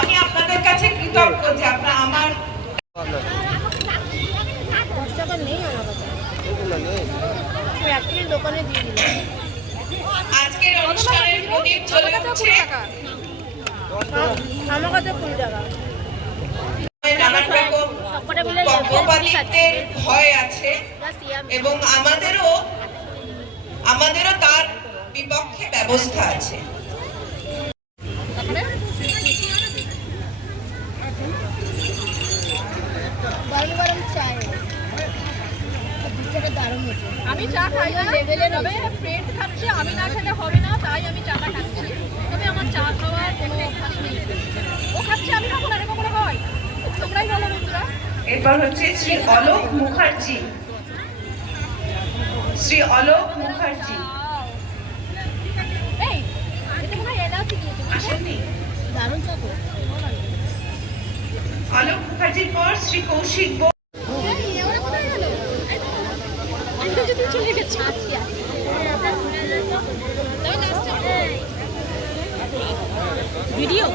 আমি আপনাদের কাছে কৃতজ্ঞ যে আপনারা আমার আজকের অনুষ্ঠানের প্রদীপ জ্বলে উঠছে। আমার কাছে 20 টাকা। নানান রকম পক্ষপাতিত্বের ভয় আছে এবং আমাদেরও তার বিপক্ষে ব্যবস্থা আছে। আমি চা খাই না, তবে ফ্রেন্ড খাচ্ছে, আমি না খেলে হবে না, তাই আমি চাটা খাচ্ছি। তবে আমার চা খাওয়ার কোনো অভ্যাস নেই। ও খাচ্ছে, আমি খাবো না, এরকম করে হয়? তোমরাই বলো বন্ধুরা। এরপর হচ্ছে শ্রী অলোক মুখার্জি। শ্রী অলোক মুখার্জি এই এটা মনে হয় এলাচি দিয়েছে। আসেননি? দারুণ চা তো। অলোক মুখার্জির পর শ্রী কৌশিক চলে গেছে ভিডিও